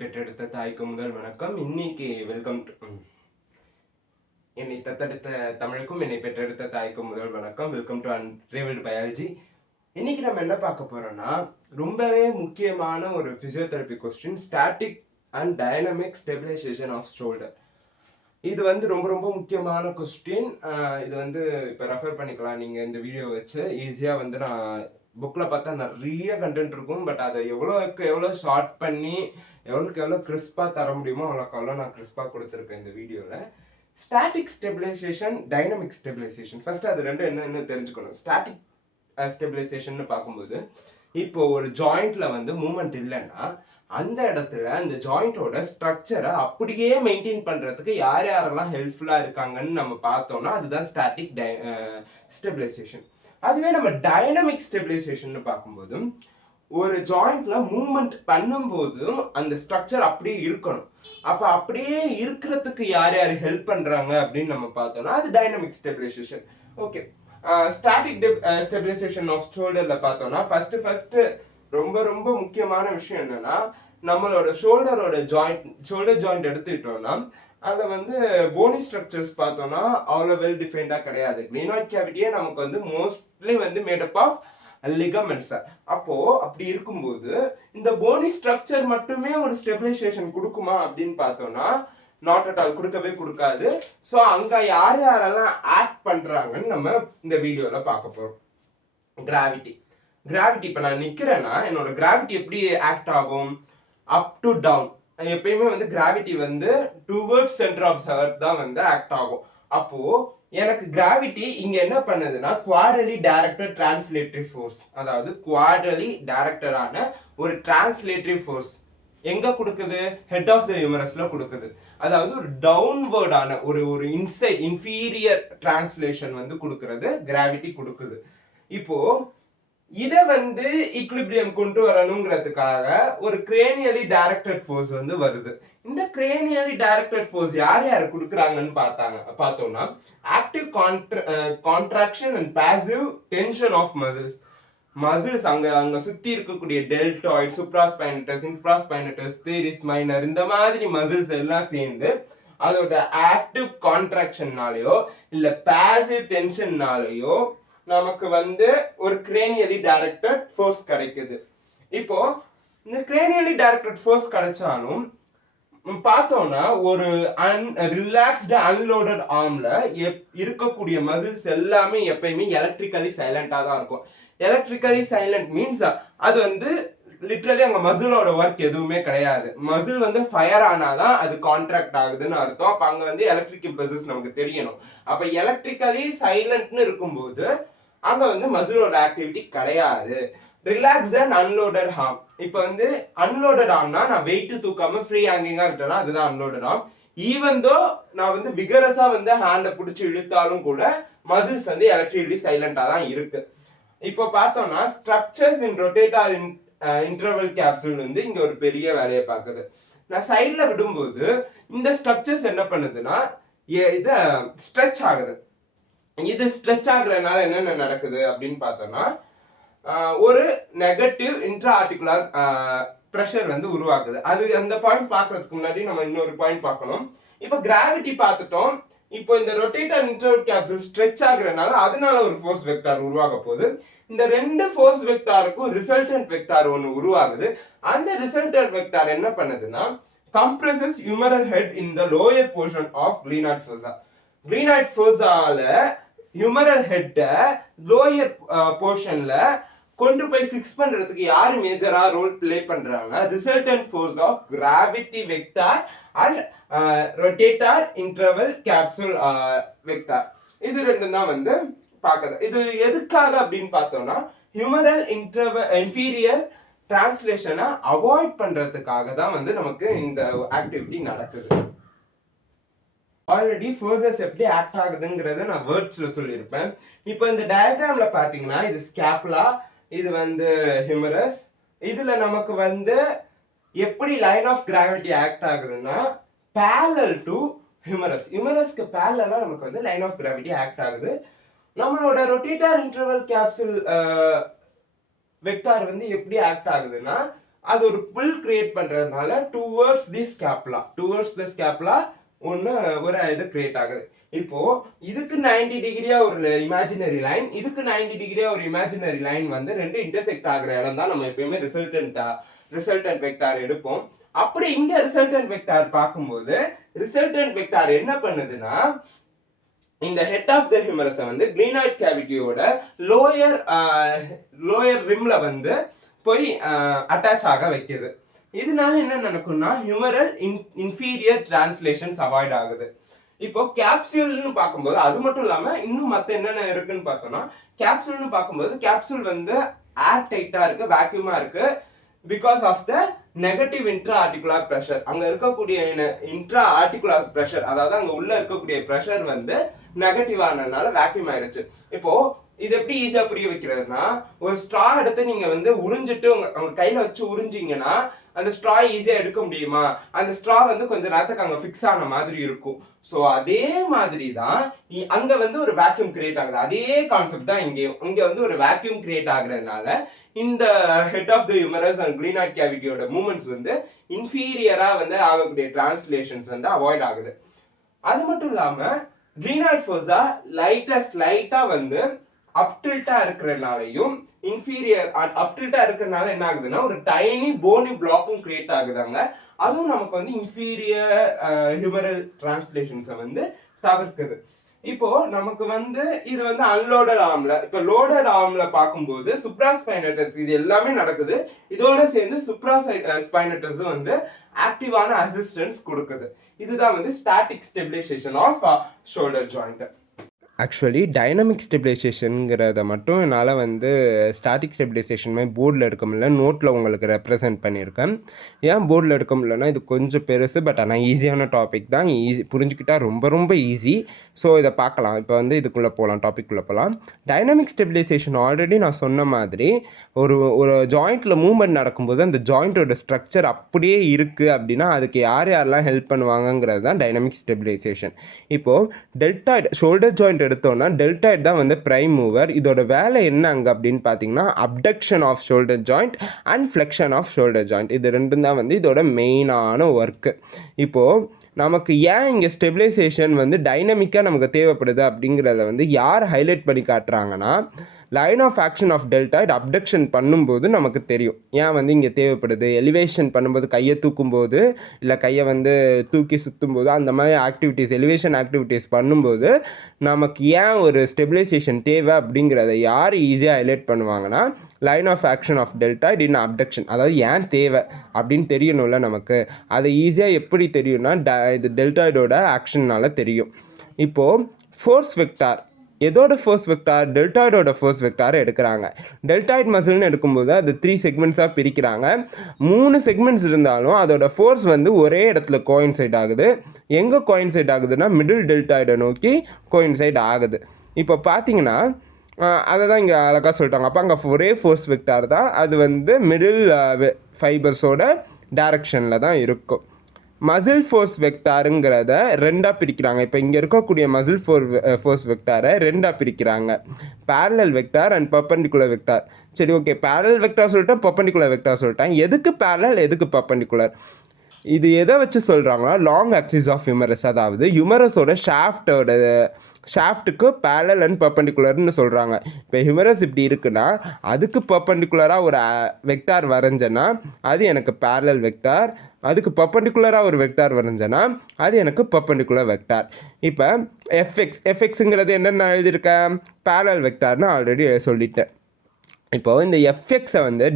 பெற்றெடுத்த தாய்க்கு முதல் வணக்கம். இன்னைக்கு வெல்கம் என்னை தத்தெடுத்த தமிழுக்கும் என்னை பெற்றெடுத்த தாய்க்கு முதல் வணக்கம். Welcome to Unrivalled Biology. இன்னைக்கு நம்ம என்ன பார்க்க போறோம்னா, ரொம்பவே முக்கியமான ஒரு physiotherapy question, static and dynamic stabilisation of shoulder. இது வந்து ரொம்ப ரொம்ப முக்கியமான கொஸ்டின். இது வந்து இப்போ ரெஃபர் பண்ணிக்கலாம் நீங்கள் இந்த வீடியோ வச்சு. ஈஸியாக வந்து நான் புக்கில் பார்த்தா நிறைய கண்டென்ட் இருக்கும், பட் அதை எவ்வளோ ஷார்ட் பண்ணி எவ்வளோ கிறிஸ்பாக தர முடியுமோ அவ்வளோ நான் கிறிஸ்பாக கொடுத்துருக்கேன் இந்த வீடியோவில். Static stabilization, dynamic stabilization, first அது ரெண்டும் என்னன்னு தெரிஞ்சுக்கணும். ஸ்டாட்டிக் ஸ்டெபிலைசேஷன் பார்க்கும்போது, இப்போ ஒரு ஜாயிண்ட்ல வந்து மூவ்மெண்ட் இல்லைன்னா அந்த இடத்துல அந்த ஜாயிண்டோட ஸ்ட்ரக்சரை அப்படியே மெயின்டைன் பண்றதுக்கு யாரெல்லாம் ஹெல்ப்ஃபுல்லா இருக்காங்கன்னு நம்ம பார்த்தோம்னா அதுதான் ஸ்டாட்டிக் ஸ்டெபிலைசேஷன். அதுவே நம்ம டைனமிக் ஸ்டெபிலைசேஷன் பார்க்கும்போது, ஒரு ஜாயிண்ட்ல மூவ்மெண்ட் பண்ணும்போதும் அந்த ஸ்ட்ரக்சர் அப்படியே இருக்கணும். அப்ப அப்படியே இருக்கிறதுக்கு யார் ஹெல்ப் பண்றாங்க அப்படின்னு நம்ம பார்த்தோம்னா அது dynamic stabilisation. Okay, static stabilisation of ஷோல்டர்ல பார்த்தோம்னா ஃபர்ஸ்ட் ரொம்ப ரொம்ப முக்கியமான விஷயம் என்னன்னா, நம்மளோட ஷோல்டர் ஜாயிண்ட் எடுத்துக்கிட்டோம்னா அதில் வந்து போனி ஸ்ட்ரக்சர்ஸ் பார்த்தோம்னா அவ்வளோ வெல் டிஃபைன்டாக கிடையாது. கிளினாய்ட் கேவிட்டியே நமக்கு வந்து மோஸ்ட்லி வந்து மேடப் ஆஃப் லிகமெண்ட்ஸ். அப்போ அப்படி இருக்கும்போது இந்த போனி ஸ்ட்ரக்சர் மட்டுமே ஒரு ஸ்டெபிலைசேஷன் கொடுக்குமா அப்படின்னு பார்த்தோம்னா நாட் அட் ஆல், கொடுக்கவே கொடுக்காது. ஸோ அங்கே யாரெல்லாம் ஆக்ட் பண்ணுறாங்கன்னு நம்ம இந்த வீடியோவில் பார்க்க போகிறோம். கிராவிட்டி இப்போ நான் நிற்கிறேன்னா என்னோட கிராவிட்டி எப்படி ஆக்ட் ஆகும்? Up to down. எப்பயுமே வந்து கிராவிட்டி வந்து டுவர்ட்ஸ் சென்டர் ஆஃப் எர்த் தான் வந்து ஆக்ட் ஆகும். அப்போ எனக்கு கிராவிட்டி இங்க என்ன பண்ணுதுன்னா குவாட்ரலி டைரக்டட் டிரான்ஸ்லேட்டரி ஃபோர்ஸ், அதாவது குவாட்ரலி டைரக்டடான ஒரு டிரான்ஸ்லேட்டரி ஃபோர்ஸ் எங்க கொடுக்குது? ஹெட் ஆஃப் த ஹியூமரஸ்ல கொடுக்குது. அதாவது ஒரு டவுன்வர்டான ஒரு இன்ஃபீரியர் டிரான்ஸ்லேஷன் வந்து கொடுக்கறது கிராவிட்டி கொடுக்குது. இப்போ இதை வந்து ஈக்விலிபிரியம் கொண்டு வரணுங்கிறதுக்காக ஒரு கிரேனியலி டைரக்டட் ஃபோர்ஸ் வந்து வருது. இந்த கிரேனியலி டைரக்டட் ஃபோர்ஸ் யார் கொடுக்குறாங்கன்னு பார்த்தோம்னா active contraction and passive tension of muscles அங்க சுத்தி இருக்கக்கூடிய deltoid, supraspinatus, infraspinatus, teres minor, இந்த மாதிரி மசில்ஸ் எல்லாம் சேர்ந்து அதோட ஆக்டிவ் கான்ட்ராக்ஷன்னாலேயோ இல்ல பாசிவ் டென்ஷன்னாலேயோ நமக்கு வந்து ஒரு கிரேனியலி டைரக்டட் ஃபோர்ஸ் கிடைக்குது. இப்போ இந்த கிரேனியலி டைரக்டட் ஃபோர்ஸ் கிடைச்சாலும் பார்த்தோம்னா ஒரு ரிலாக்ஸ்டு அன்லோடட் ஆர்ம்ல இருக்கக்கூடிய மசில்ஸ் எல்லாமே எப்பயுமே எலக்ட்ரிக்கலி சைலண்டா தான் இருக்கும். எலக்ட்ரிக்கலி சைலண்ட் மீன்ஸ் அது வந்து லிட்டரலி அங்க மசிலோட ஒர்க் எதுவுமே கிடையாது. மசில் வந்து ஃபயர் ஆனாதான் அது கான்ட்ராக்ட் ஆகுதுன்னு அர்த்தம். அப்ப அங்க வந்து எலக்ட்ரிக் இம்பல்சஸ் நமக்கு தெரியணும். அப்ப எலக்ட்ரிக்கலி சைலண்ட்னு இருக்கும்போது அங்க வந்து மசிலோட ஆக்டிவிட்டி கிடையாது. Relaxed and unloaded arm. இப்போ வந்து அன்லோடட் ஆர்ம்னா நான் வெயிட் தூக்காம ஃப்ரீ ஹேங்கிங்கா விட்டேன்னா அதுதான் அன்லோடட் ஆர்ம். ஈவன் தோ நான் வந்து விகரஸா வந்து ஹேண்டை பிடிச்சி இழுத்தாலும் கூட மசில்ஸ் வந்து எலக்ட்ரிக்கலி சைலண்டா தான் இருக்கு. இப்போ பார்த்தோம்னா ஸ்ட்ரக்சர்ஸ் இன் ரொட்டேட்டார் இன்டர்வல் கேப்சூல் வந்து இங்க ஒரு பெரிய வேலையை பார்க்குது. நான் சைட்ல விடும்போது இந்த ஸ்ட்ரக்சர்ஸ் என்ன பண்ணுதுன்னா இதை ஸ்ட்ரெச் ஆகுது. இது ஸ்ட்ரெச் ஆகுறதுனால என்னென்ன நடக்குது அப்படின்னு பார்த்தோம்னா ஒரு நெகட்டிவ் இன்ட்ரா ஆர்டிகுலர் ப்ரெஷர் வந்து உருவாக்குது. அது அந்த பாயிண்ட் பார்க்கறதுக்கு முன்னாடி நம்ம இன்னொரு பாயிண்ட் பார்க்கணும். இப்போ கிராவிட்டி பார்த்துட்டோம். இப்போ இந்த ரொட்டேட்டர் இன்டர்வல் கேப்சூல் ஸ்ட்ரெச் ஆகுறதுனால அதனால ஒரு ஃபோர்ஸ் வெக்டார் உருவாக போகுது. இந்த ரெண்டு ஃபோர்ஸ் வெக்டாருக்கும் ரிசல்டன்ட் வெக்டார் ஒன்று உருவாகுது. அந்த ரிசல்டன்ட் வெக்டார் என்ன பண்ணுதுன்னா compresses humeral head in the lower portion of glenoid ஃபோர்ஸா. கிளினாய்ட் ஃபோர்ஸால ஹியூமரல் ஹெட்ட லோயர் போர்ஷன்ல கொண்டு போய் ஃபிக்ஸ் பண்றதுக்கு யாரு மேஜரா ரோல் பிளே பண்றாங்கன்னா resultant force of gravity vector and rotator interval capsule vector. இது ரெண்டும் தான் வந்து பார்க்குது. இது எதுக்காக அப்படின்னு பார்த்தோம்னா ஹியூமரல் இன்ஃபீரியர் டிரான்ஸ்லேஷனை அவாய்ட் பண்றதுக்காக தான் வந்து நமக்கு இந்த ஆக்டிவிட்டி நடக்குது. ஆல்ரெடி ஃபோர்ஸஸ் எப்படி ஆக்ட் ஆகுதுங்கிறத நான் வேர்ட்ஸ்ல சொல்லியிருப்பேன். இப்போ இந்த டயக்ராம்ல பாத்தீங்கன்னா இது ஸ்கேப்புலா, இது வந்து ஹியூமரஸ். இதுல நமக்கு வந்து எப்படி லைன் ஆஃப் கிராவிட்டி ஆக்ட் ஆகுதுன்னா parallel டு ஹியூமரஸ். ஹியூமரஸ்க்கு parallel நமக்கு வந்து லைன் ஆஃப் கிராவிட்டி ஆக்ட் ஆகுது. நம்மளோட ரொட்டேட்டார் இன்டர்வல் கேப்சூல் வெக்டார் வந்து எப்படி ஆக்ட் ஆகுதுன்னா அது ஒரு புல் கிரியேட் பண்றதுனால டுவர்ட்ஸ் தி ஸ்கேப்புலா ஒன்று ஒரு இது கிரியேட் ஆகுது. இப்போ இதுக்கு 90 டிகிரியா ஒரு இமேஜினரி லைன், இதுக்கு 90 டிகிரியா ஒரு இமேஜினரி லைன் வந்து ரெண்டு இன்டர்செக்ட் ஆகுற இடம் தான் நம்ம எப்பயுமே ரிசல்டன்ட் வெக்டார் எடுப்போம். அப்படி இங்க ரிசல்டன்ட் வெக்டார் பார்க்கும்போது ரிசல்டன்ட் வெக்டார் என்ன பண்ணுதுன்னா இந்த ஹெட் ஆஃப் த ஹியூமரஸை வந்து கிளீனாய்ட் கேவிட்டியோட லோயர் ரிம்ல வந்து போய் அட்டாச் ஆக வைக்குது. இதனால என்ன நடக்கும்னா ஹியூமரல் இன்ஃபீரியர் டிரான்ஸ்லேஷன்ஸ் அவாய்ட் ஆகுது. இப்போ கேப்சூல்னு பார்க்கும்போது அது மட்டும் இல்லாம இன்னும் மற்ற என்னென்ன இருக்குன்னு பார்த்தோம்னா கேப்சூல்னு பார்க்கும்போது கேப்சூல் வந்து ஏர் டைட்டா இருக்கு, வேக்யூமா இருக்கு. Because of the negative intra articular pressure, அங்க இருக்கக்கூடிய இன்ட்ரா ஆர்டிகுலர் ப்ரெஷர், அதாவது அங்க உள்ள இருக்கக்கூடிய ப்ரெஷர் வந்து நெகட்டிவ் ஆனதுனால வேக்யூம் ஆயிருச்சு. இப்போ இது எப்படி ஈஸியா புரிய வைக்கிறதுனா ஒரு ஸ்ட்ரா எடுத்து நீங்க வந்து உறிஞ்சிட்டு உங்க கையில வச்சு உறிஞ்சிங்கன்னா அந்த ஸ்ட்ரா ஈஸியா எடுக்க முடியுமா? அந்த ஸ்ட்ரா வந்து கொஞ்ச நேரத்துக்கு அங்க ஃபிக்ஸ் ஆன மாதிரி இருக்கும். ஸோ அதே மாதிரி தான் அங்க வந்து ஒரு வேக்யூம் கிரியேட் ஆகுது. அதே கான்செப்ட் தான் இங்க வந்து ஒரு வேக்யூம் கிரியேட் ஆகுறதுனால இந்த head of the humerus and glenoid கேவிட்டியோட மூவ்மெண்ட்ஸ் வந்து இன்ஃபீரியரா வந்து ஆகக்கூடிய டிரான்ஸ்லேஷன்ஸ் வந்து அவாய்ட் ஆகுது. அது மட்டும் இல்லாம கிளீனாய்ட் ஃபோர்ஸா லைட்டா வந்து அப்டில்ட்டா இருக்கிறனாலையும் இன்ஃபீரியர் அப்டில்ட்டா இருக்கிறனால என்ன ஆகுதுன்னா ஒரு டைனி போனி பிளாக்கும் கிரியேட் ஆகுதாங்க. அதுவும் நமக்கு வந்து இன்ஃபீரியர் ஹியூமரல் டிரான்ஸ்லேஷன்ஸை வந்து தவிர்க்குது. இப்போ நமக்கு வந்து இது வந்து அன்லோடட் ஆர்ம்ல, இப்போ லோடட் ஆர்ம்ல பார்க்கும்போது சுப்ராஸ்பைனட்டஸ் இது எல்லாமே நடக்குது. இதோட சேர்ந்து சுப்ராஸ்பைனட்டஸும் வந்து ஆக்டிவான அசிஸ்டன்ஸ் கொடுக்குது. இதுதான் வந்து static stabilisation of shoulder joint. Actually dynamic ஸ்டெபிலைசேஷனுங்கிறத மட்டும் என்னால் வந்து ஸ்டாட்டிக் ஸ்டெபிலைசேஷன் மாதிரி போர்டில் எடுக்க முடியல, நோட்டில் உங்களுக்கு ரெப்ரசென்ட் பண்ணியிருக்கேன். ஏன் போர்டில் எடுக்க முடியலன்னா இது கொஞ்சம் பெருசு, பட் ஆனால் ஈஸியான டாபிக் தான், புரிஞ்சுக்கிட்டால் ரொம்ப ரொம்ப ஈஸி. ஸோ இதை பார்க்கலாம். இப்போ வந்து இதுக்குள்ளே போகலாம், டாபிக்குள்ளே போகலாம். டைனமிக் ஸ்டெபிலைசேஷன் ஆல்ரெடி நான் சொன்ன மாதிரி ஒரு ஜாயிண்ட்டில் மூவ்மெண்ட் நடக்கும்போது அந்த ஜாயிண்ட்டோட ஸ்ட்ரக்சர் அப்படியே இருக்குது அப்படின்னா அதுக்கு யாரெல்லாம் ஹெல்ப் பண்ணுவாங்கங்கிறது தான் டைனமிக் ஸ்டெபிலைசேஷன். இப்போது டெல்டாய்டு ஷோல்டர் ஜாயிண்ட் எடுத்தோம்னா டெல்டாய்டு தான் வந்து பிரைம் மூவர். இதோட வேலை என்ன அங்கே அப்படின்னு பார்த்தீங்கன்னா abduction of shoulder joint and flexion of shoulder joint, இது ரெண்டும் தான் வந்து இதோட மெயினான ஒர்க்கு. இப்போது நமக்கு ஏன் இங்கே ஸ்டெபிலைசேஷன் வந்து டைனமிக்காக நமக்கு தேவைப்படுது அப்படிங்கிறத வந்து யார் ஹைலைட் பண்ணி காட்டுறாங்கன்னா line of action of deltoid abduction பண்ணும்போது நமக்கு தெரியும் ஏன் வந்து இங்கே தேவைப்படுது. எலிவேஷன் பண்ணும்போது கையை தூக்கும்போது இல்லை கையை வந்து தூக்கி சுற்றும்போது அந்த மாதிரி ஆக்டிவிட்டீஸ் எலிவேஷன் ஆக்டிவிட்டீஸ் பண்ணும்போது நமக்கு ஏன் ஒரு ஸ்டெபிலைசேஷன் தேவை அப்படிங்கிறத யார் ஈஸியாக ஹைலைட் பண்ணுவாங்கன்னா line of action of deltoid in abduction. அதாவது ஏன் தேவை அப்படின்னு தெரியணும்ல நமக்கு. அதை ஈஸியாக எப்படி தெரியும்னா இது டெல்டாய்டோட ஆக்ஷன்னால் தெரியும். இப்போது ஃபோர்ஸ் வெக்டார் எதோட ஃபோர்ஸ் வெக்டார்? டெல்டாய்டோட ஃபோர்ஸ் வெக்டாரை எடுக்கிறாங்க. டெல்டாய்ட் மசில்னு எடுக்கும்போது அது 3 செக்மெண்ட்ஸாக பிரிக்கிறாங்க. 3 செக்மெண்ட்ஸ் இருந்தாலும் அதோட ஃபோர்ஸ் வந்து ஒரே இடத்துல கோயின்சைட் ஆகுது. எங்கே கோயின்சைட் ஆகுதுன்னா மிடில் டெல்டாய்டை நோக்கி கோயின்சைட் ஆகுது. இப்போ பார்த்தீங்கன்னா அதை தான் இங்கே அழகாக சொல்லிட்டாங்க. அப்போ அங்கே ஒரே ஃபோர்ஸ் வெக்டார் தான், அது வந்து மிடில் ஃபைபர்ஸோட டைரக்ஷனில் தான் இருக்கும். மசில் ஃபோர்ஸ் வெக்டாருங்கிறத ரெண்டாக பிரிக்கிறாங்க. இப்போ இங்கே இருக்கக்கூடிய மசில் ஃபோர்ஸ் வெக்டாரை ரெண்டாக பிரிக்கிறாங்க, parallel vector and perpendicular vector. சரி, ஓகே, பேரலல் வெக்டார் சொல்லிட்டேன், பர்பெண்டிகுலர் வெக்டார் சொல்லிட்டேன். எதுக்கு பேரலல், எதுக்கு பர்பெண்டிகுலர்? இது எதை வச்சு சொல்கிறாங்கன்னா லாங் ஆக்சிஸ் ஆஃப் ஹியூமரஸ், அதாவது ஹியூமரஸோட ஷாஃப்ட்டுக்கு பேரலல் அண்ட் பர்பெண்டிகுலர்னு சொல்கிறாங்க. இப்போ ஹியூமரஸ் இப்படி இருக்குன்னா அதுக்கு பர்பெண்டிகுலராக ஒரு வெக்டார் வரைஞ்சேன்னா அது எனக்கு பேரலல் வெக்டார், அதுக்கு பர்பெண்டிகுலராக ஒரு வெக்டார் வரைஞ்சேன்னா அது எனக்கு பர்பெண்டிகுலர் வெக்டார். இப்போ எஃப்எக்ஸுங்கிறது என்னென்ன எழுதியிருக்கேன், பேரலல் வெக்டார்னு ஆல்ரெடி சொல்லிட்டேன். இப்போது இந்த எஃப்எக்ஸை வந்து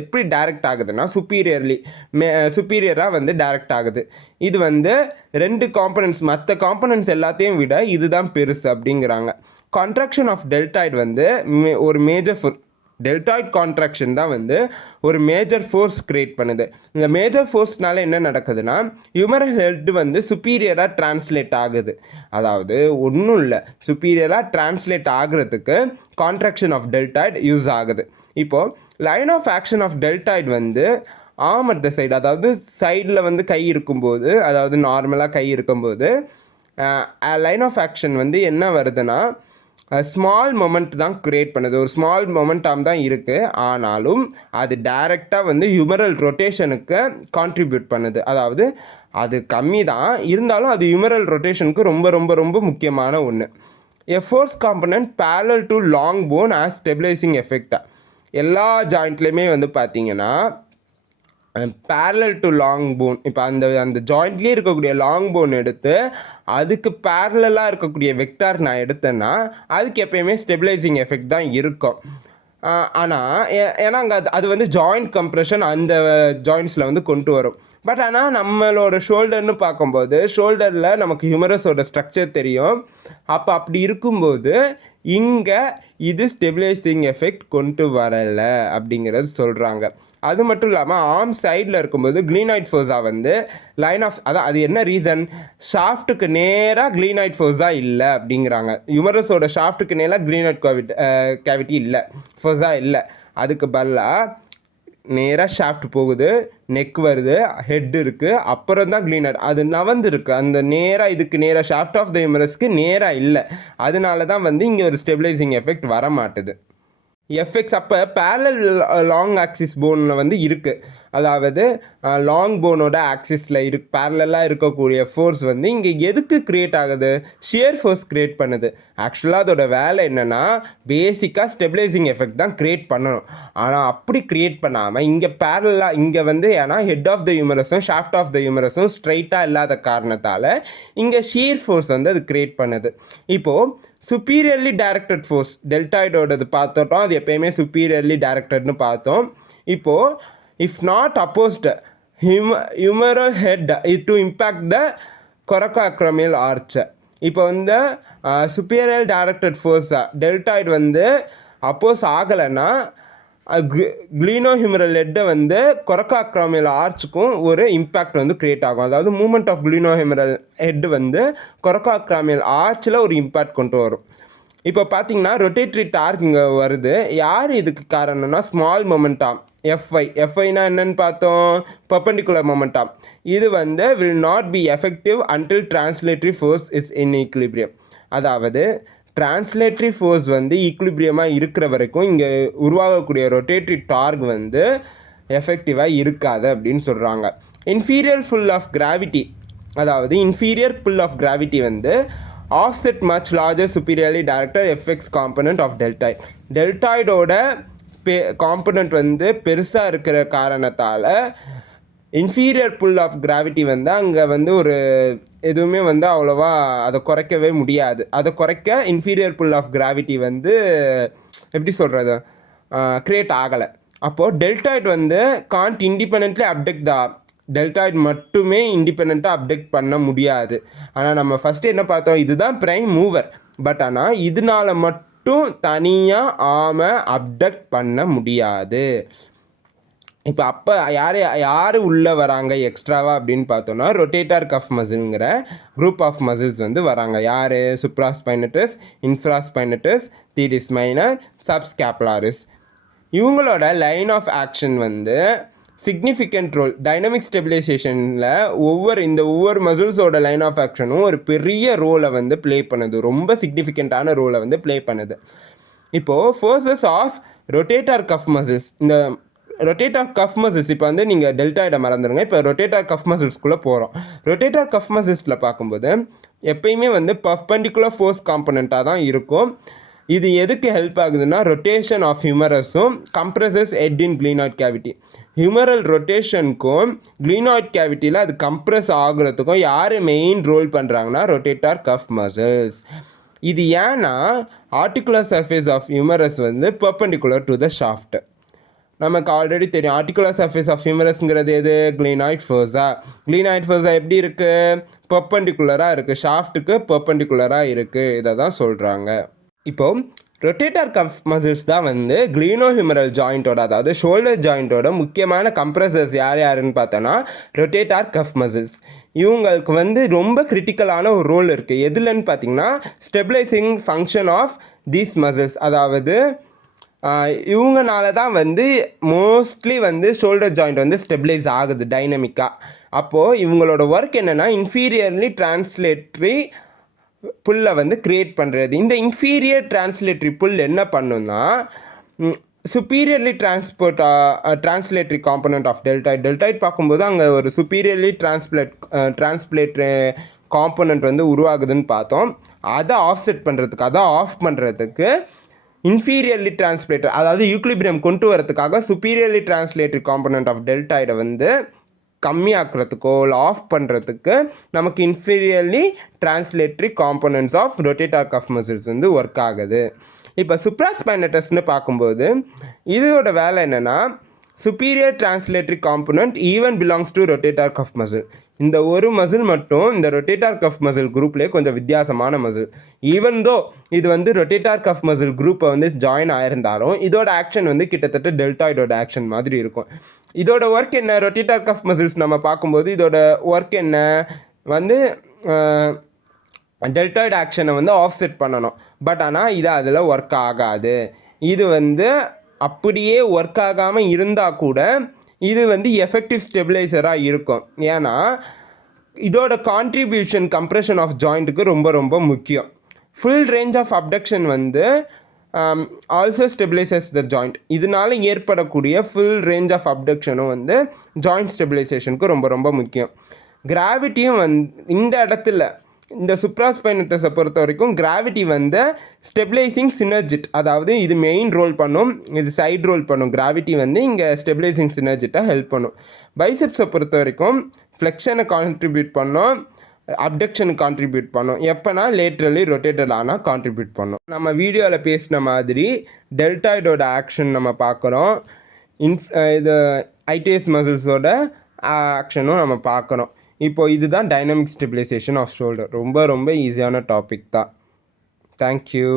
எப்படி டைரக்ட் ஆகுதுன்னா சுப்பீரியராக வந்து டைரக்ட் ஆகுது. இது வந்து 2 காம்பனன்ட்ஸ், மற்ற காம்பனன்ட்ஸ் எல்லாத்தையும் விட இதுதான் பெருசு அப்படிங்கிறாங்க. கான்ட்ராக்ஷன் ஆஃப் டெல்டாய்டு வந்து ஒரு மேஜர் டெல்டாய்ட் கான்ட்ராக்ஷன் தான் வந்து ஒரு மேஜர் ஃபோர்ஸ் கிரியேட் பண்ணுது. இந்த மேஜர் ஃபோர்ஸ்னால என்ன நடக்குதுன்னா ஹியூமரல் ஹெட் வந்து சுப்பீரியராக டிரான்ஸ்லேட் ஆகுது. அதாவது ஒன்றும் இல்லை, சுப்பீரியராக டிரான்ஸ்லேட் ஆகுறதுக்கு கான்ட்ராக்ஷன் ஆஃப் டெல்டாய்டு யூஸ் ஆகுது. இப்போது line of action of deltoid வந்து ஆர்ம் அட் த சைடு, அதாவது சைடில் வந்து கை இருக்கும்போது, அதாவது நார்மலாக கை இருக்கும்போது லைன் ஆஃப் ஆக்ஷன் வந்து என்ன வருதுன்னா ஸ்மால் மொமெண்ட் தான் க்ரியேட் பண்ணுது, ஒரு ஸ்மால் மொமெண்டம் தான் இருக்குது. ஆனாலும் அது டைரெக்டாக வந்து ஹியூமரல் ரொட்டேஷனுக்கு கான்ட்ரிபியூட் பண்ணுது. அதாவது அது கம்மி தான் இருந்தாலும் அது ஹியூமரல் ரொட்டேஷனுக்கு ரொம்ப ரொம்ப ரொம்ப முக்கியமான ஒன்று. A force component parallel to long bone as stabilising எஃபெக்டாக எல்லா ஜாயிண்ட்லேயுமே வந்து பார்த்திங்கன்னா parallel டு லாங் போன். இப்போ அந்த ஜாயிண்ட்லேயே இருக்கக்கூடிய லாங் போன் எடுத்து அதுக்கு பேரலாக இருக்கக்கூடிய வெக்டார் நான் எடுத்தேன்னா அதுக்கு எப்பயுமே ஸ்டெபிலைசிங் எஃபெக்ட் தான் இருக்கும். ஆனால் ஏன்னா அங்கே அது வந்து ஜாயிண்ட் கம்ப்ரெஷன் அந்த ஜாயிண்ட்ஸில் வந்து கொண்டு வரும். பட் ஆனால் நம்மளோட ஷோல்டர்னு பார்க்கும்போது ஷோல்டரில் நமக்கு ஹியூமரஸோட ஸ்ட்ரக்சர் தெரியும். அப்போ அப்படி இருக்கும்போது இங்கே இது ஸ்டெபிலைசிங் எஃபெக்ட் கொண்டு வரலை அப்படிங்கிறது சொல்கிறாங்க. அது மட்டும் இல்லாமல் ஆர்ம் சைடில் இருக்கும்போது க்ளீனாய்ட் ஃபோர்ஸாக வந்து லைன் ஆஃப் அது என்ன ரீசன், ஷாஃப்ட்டுக்கு நேராக க்ளீனாய்ட் ஃபோர்ஸாக இல்லை அப்படிங்கிறாங்க. ஹியூமரஸோட ஷாஃப்ட்டுக்கு நேராக க்ளீனாய்ட் கேவிட்டி இல்லை, ஃபோர்ஸாக இல்லை. அதுக்கு பதிலாக நேராக ஷாஃப்ட் போகுது, நெக் வருது, ஹெட் இருக்குது, அப்புறம் தான் க்ளீனாய்ட். அது நவந்துருக்கு, அந்த நேராக இதுக்கு நேராக ஷாஃப்ட் ஆஃப் த ஹியூமரஸ்க்கு நேராக இல்லை. அதனால தான் வந்து இங்கே ஒரு ஸ்டெபிலைசிங் எஃபெக்ட் வர மாட்டுது. எஃபெக்ட்ஸ் அப்போ பேரலல் லாங் ஆக்சிஸ் போனில் வந்து இருக்குது. அதாவது லாங் போனோட ஆக்சிஸில் பேரலாக இருக்கக்கூடிய ஃபோர்ஸ் வந்து இங்கே எதுக்கு க்ரியேட் ஆகுது, ஷியர் ஃபோர்ஸ் க்ரியேட் பண்ணுது. ஆக்சுவலாக அதோட வேலை என்னென்னா பேசிக்காக ஸ்டெபிலைசிங் எஃபெக்ட் தான் க்ரியேட் பண்ணணும். ஆனால் அப்படி க்ரியேட் பண்ணாமல் இங்கே பேரலாக இங்கே வந்து ஏன்னா ஹெட் ஆஃப் த ஹியூமரஸும் ஷாஃப்ட் ஆஃப் த ஹியூமரஸும் ஸ்ட்ரைட்டாக இல்லாத காரணத்தால் இங்கே ஷியர் ஃபோர்ஸ் வந்து அது க்ரியேட் பண்ணுது. இப்போது சுப்பீரியர்லி டைரக்டட் ஃபோர்ஸ் டெல்டாய்டோடது பார்த்துட்டோம், அது எப்பயுமே சுப்பீரியர்லி டைரக்டட்னு பார்த்தோம். இப்போது if not opposed humeral head to impact the coracoacromial arch. இப்போ வந்து சுப்பீரியர் டைரக்டட் ஃபோர்ஸை டெல்டாய்டு வந்து அப்போஸ் ஆகலைன்னா க்ளீனோஹியூமரல் ஹெட்டை வந்து கொரக்காக்ரமியல் ஆர்ச்சுக்கும் ஒரு இம்பேக்ட் வந்து க்ரியேட் ஆகும். அதாவது மூமெண்ட் ஆஃப் க்ளீனோஹியூமரல் ஹெட் வந்து கொரக்காக்ரமியல் ஆர்ச்சில் ஒரு இம்பேக்ட் கொண்டு வரும். இப்போ பார்த்தீங்கன்னா ரொட்டேட்ரி டார்க் இங்கே வருது. யார் இதுக்கு காரணம்னா ஸ்மால் மொமெண்டம் எஃப்ஐனா என்னன்னு பார்த்தோம், பர்பெண்டிகுலர் மொமெண்டம். இது வந்து will not be effective until translatory force is in equilibrium. அதாவது டிரான்ஸ்லேட்டரி ஃபோர்ஸ் வந்து ஈக்லிபிரியமாக இருக்கிற வரைக்கும் இங்கே உருவாகக்கூடிய ரொட்டேட்ரி டார்க் வந்து எஃபெக்டிவாக இருக்காது அப்படின்னு சொல்கிறாங்க. இன்ஃபீரியர் ஃபுல் ஆஃப் கிராவிட்டி, அதாவது இன்ஃபீரியர் புல் ஆஃப் கிராவிட்டி வந்து offset much larger superiorly directed effects component of deltoid. டெல்டாய்டோட காம்பனண்ட் வந்து பெருசாக இருக்கிற காரணத்தால் இன்ஃபீரியர் புல் ஆஃப் கிராவிட்டி வந்து அங்கே வந்து ஒரு எதுவுமே வந்து அவ்வளோவா அதை குறைக்கவே முடியாது. அதை குறைக்க இன்ஃபீரியர் புல் ஆஃப் கிராவிட்டி வந்து எப்படி சொல்கிறது க்ரியேட் ஆகலை. அப்போது டெல்டாய்ட் வந்து காண்ட் இண்டிபெண்ட்லி அப்டெக்ட் த டெல்டாய்ட் மட்டுமே இண்டிபெண்ட்டாக அப்டெக்ட் பண்ண முடியாது. ஆனால் நம்ம ஃபஸ்ட்டு என்ன பார்த்தோம், இதுதான் ப்ரைம் மூவர். பட் ஆனால் இதனால் மட்டும் தனியாக அப்டெக்ட் பண்ண முடியாது. இப்போ அப்போ யார் உள்ளே வராங்க எக்ஸ்ட்ராவாக அப்படின்னு பார்த்தோன்னா ரொட்டேட்டார் கஃப் மசில்ங்கிற குரூப் ஆஃப் மசில்ஸ் வந்து வராங்க. யார், சுப்ராஸ்பைனட்டஸ், இன்ஃப்ராஸ்பைனட்டஸ், தீரிஸ் மைனர், சப்ஸ்கேப்புலாரிஸ். இவங்களோட லைன் ஆஃப் ஆக்ஷன் வந்து சிக்னிஃபிகண்ட் ரோல் டைனமிக் ஸ்டெபிலைசேஷனில் ஒவ்வொரு மசில்ஸோட லைன் ஆஃப் ஆக்ஷனும் ஒரு பெரிய ரோலை வந்து ப்ளே பண்ணுது, ரொம்ப சிக்னிஃபிகண்ட்டான ரோலை வந்து ப்ளே பண்ணுது. இப்போது forces of rotator cuff muscles, இந்த ரொட்டேட்டார் கஃப் மசில்ஸ் இப்போ வந்து நீங்கள் டெல்டாய்டை மறந்துடுங்க. இப்போ ரொட்டேட்டார் கஃப் மசில்ஸ்குள்ளே போகிறோம். ரொட்டேட்டார் கஃப் மசில்ஸில் பார்க்கும்போது எப்பயுமே வந்து பர்பெண்டிகுலர் ஃபோர்ஸ் காம்பனண்ட்டாக தான் இருக்கும். இது எதுக்கு ஹெல்ப் ஆகுதுன்னா ரொட்டேஷன் ஆஃப் ஹியூமரஸும் compresses head in glenoid cavity. Humeral ரொட்டேஷனுக்கும் க்ளீனாய்ட் கேவிட்டியில் அது கம்ப்ரஸ் ஆகுறதுக்கும் யார் மெயின் ரோல் பண்ணுறாங்கன்னா ரொட்டேட்டார் கஃப் மசில்ஸ். இது ஏன்னா ஆர்டிகுலர் சர்ஃபேஸ் ஆஃப் ஹியூமரஸ் வந்து பர்பெண்டிகுலர் டு த ஷாஃப்ட். நமக்கு ஆல்ரெடி தெரியும் ஆர்டிகுலர் சர்ஃபேஸ் ஆஃப் ஹியூமரஸ்ங்கிறது எது, க்ளீனாய்ட் ஃபோர்ஸா. க்ளீனாய்ட் ஃபோர்ஸா எப்படி இருக்குது, பர்பெண்டிகுலராக இருக்குது, ஷாஃப்ட்டுக்கு பர்பெண்டிகுலராக இருக்குது. இதை தான் சொல்கிறாங்க. இப்போது ரொட்டேட்டார் கஃப் மசில்ஸ் தான் வந்து க்ளீனோஹியூமரல் ஜாயிண்ட்டோட, அதாவது ஷோல்டர் ஜாயிண்ட்டோட முக்கியமான கம்ப்ரஸர்ஸ் யாருன்னு பார்த்தோன்னா ரொட்டேட்டார் கஃப் மசில்ஸ். இவங்களுக்கு வந்து ரொம்ப கிரிட்டிக்கலான ஒரு ரோல் இருக்குது. எதுலன்னு பார்த்தீங்கன்னா stabilizing function of these muscles. அதாவது இவங்கனால தான் வந்து மோஸ்ட்லி வந்து ஷோல்டர் ஜாயிண்ட் வந்து ஸ்டெபிலைஸ் ஆகுது டைனமிக்காக. அப்போது இவங்களோட ஒர்க் என்னென்னா இன்ஃபீரியர்லி டிரான்ஸ்லேட்டரி புல்லை வந்து க்ரியேட் பண்ணுறது. இந்த இன்ஃபீரியர் டிரான்ஸ்லேட்டரி புல் என்ன பண்ணுன்னா சுப்பீரியர்லி டிரான்ஸ்லேட்டரி காம்பனண்ட் ஆஃப் டெல்டாய்ட் பார்க்கும்போது அங்கே ஒரு சுப்பீரியர்லி டிரான்ஸ்லேட்டரி காம்பனண்ட் வந்து உருவாகுதுன்னு பார்த்தோம். அதை ஆஃப்செட் பண்ணுறதுக்கு, அதை ஆஃப் பண்ணுறதுக்கு இன்ஃபீரியர்லி டிரான்ஸ்லேட்டர், அதாவது யூக்லிபிரியம் கொண்டு வரதுக்காக சுப்பீரியர்லி டிரான்ஸ்லேட்டரி காம்பனண்ட் ஆஃப் டெல்டாய்டை வந்து கம்மியாக்குறதுக்கோ இல்லை ஆஃப் பண்ணுறதுக்கு நமக்கு inferiorly translatory components of rotator cuff muscles வந்து ஒர்க் ஆகுது. இப்போ சுப்ராஸ்பைனட்டஸ்ன்னு பார்க்கும்போது இதோட வேலை என்னென்னா superior translatory component even belongs to rotator cuff muscle. இந்த ஒரு மசில் மட்டும் இந்த ரொட்டேட்டார் கஃப் மசில் குரூப்லேயே கொஞ்சம் வித்தியாசமான மசில். ஈவன் தோ இது வந்து ரொட்டேட்டார் கஃப் மசில் குரூப்பை வந்து ஜாயின் ஆயிருந்தாலும் இதோட ஆக்ஷன் வந்து கிட்டத்தட்ட டெல்டாய்டோட ஆக்ஷன் மாதிரி இருக்கும். இதோட ஒர்க் என்ன? ரொட்டேட்டார் கஃப் மசில்ஸ் நம்ம பார்க்கும்போது இதோட ஒர்க் என்ன வந்து டெல்டாய்டு ஆக்ஷனை வந்து ஆஃப்செட் பண்ணணும். பட் ஆனால் இது அதில் ஒர்க் ஆகாது. இது வந்து அப்படியே ஒர்க் ஆகாமல் இருந்தால் கூட இது வந்து எஃபெக்டிவ் ஸ்டெபிளைசராக இருக்கும். ஏன்னா இதோட கான்ட்ரிபியூஷன் கம்ப்ரெஷன் ஆஃப் ஜாயிண்ட்டுக்கு ரொம்ப ரொம்ப முக்கியம். ஃபுல் ரேஞ்ச் ஆஃப் அப்டக்ஷன் வந்து ஆல்சோ ஸ்டெபிளைசஸ் த ஜாயிண்ட். இதனால ஏற்படக்கூடிய ஃபுல் ரேஞ்ச் ஆஃப் அப்டக்ஷனும் வந்து ஜாயிண்ட் ஸ்டெபிளைசேஷனுக்கு ரொம்ப ரொம்ப முக்கியம். கிராவிட்டியும் இந்த இடத்துல இந்த சுப்ராஸ்பைனட்டஸை பொறுத்த வரைக்கும் கிராவிட்டி வந்து ஸ்டெபிளைசிங் சினர்ஜிட், அதாவது இது மெயின் ரோல் பண்ணும், இது சைட் ரோல் பண்ணும். கிராவிட்டி வந்து இங்கே ஸ்டெபிளைசிங் சினர்ஜிட்டை ஹெல்ப் பண்ணும். பைசெப்ஸை பொறுத்த வரைக்கும் ஃப்ளெக்ஷனை கான்ட்ரிபியூட் பண்ணும், அப்டக்ஷனுக்கு கான்ட்ரிபியூட் பண்ணும். எப்போனா லேட்ரலி ரொட்டேட்டட் ஆனால் கான்ட்ரிபியூட் பண்ணும். நம்ம வீடியோவில் பேசின மாதிரி டெல்டாய்டோட ஆக்ஷன் நம்ம பார்க்குறோம், இது ஐடிஎஸ் மசில்ஸோட ஆக்ஷனும் நம்ம பார்க்குறோம். இப்போது இதுதான் டைனமிக் ஸ்டெபிலைசேஷன் ஆஃப் ஷோல்டர். ரொம்ப ரொம்ப ஈஸியான டாபிக் தான். தேங்க்யூ.